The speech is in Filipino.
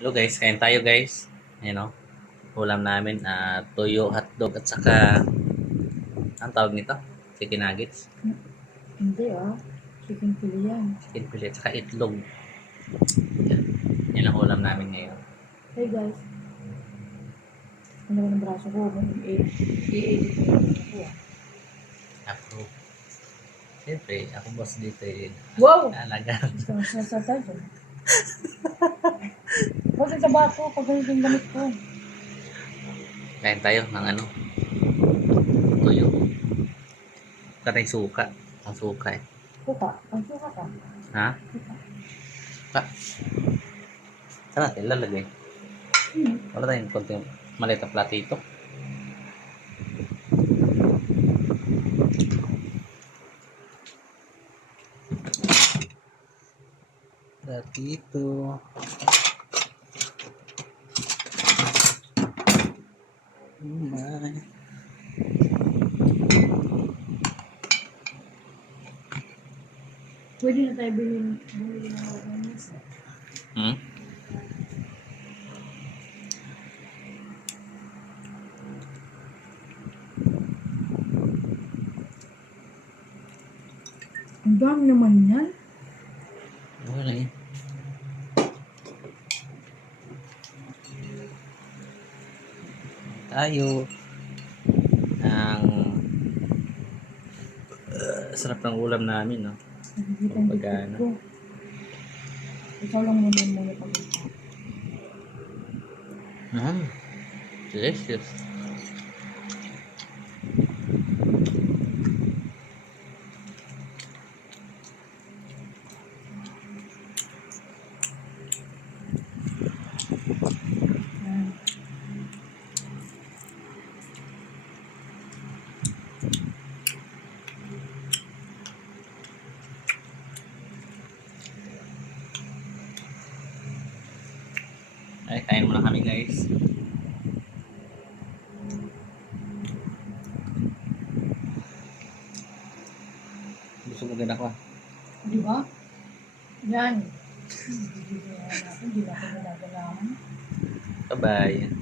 Hello guys, kain tayo guys. Ayan o, ulam namin, tuyo, hotdog at saka, ang tawag nito? Chicken nuggets, Hindi chicken fillet yan. chicken fillet, at saka itlog. Yan, yan ang ulam namin ngayon. Hey guys, ano ba ng braso ko? I-edit ko yung braso ko Ako, siyempre, ako boss dito eh. Wow! Alaga. Gusto mo sinasasal dyan? Huwag sa bato pag ganito yung gamit ko. Kain tayo ng ano, tuyo. Katay suka. Ang suka eh. Suka? Ang suka ka? Ha? Suka? Suka. Saan natin lalagay? Wala tayong konting maliit na platito. Platito. Oh my. Pwede na tayo bumili ng organis. Hmm? Ang dami naman yan. Wala eh. Tayo ang sarap ng ulam namin, no? Nakikita yung Pagkano. tiktok ko. Ikaw lang naman muna pag-ita. Delicious. Ay, kain muna kami guys. Gusto mo ganda ko. Di ba? Yan. Hindi natin ginagalaman. Bye-bye.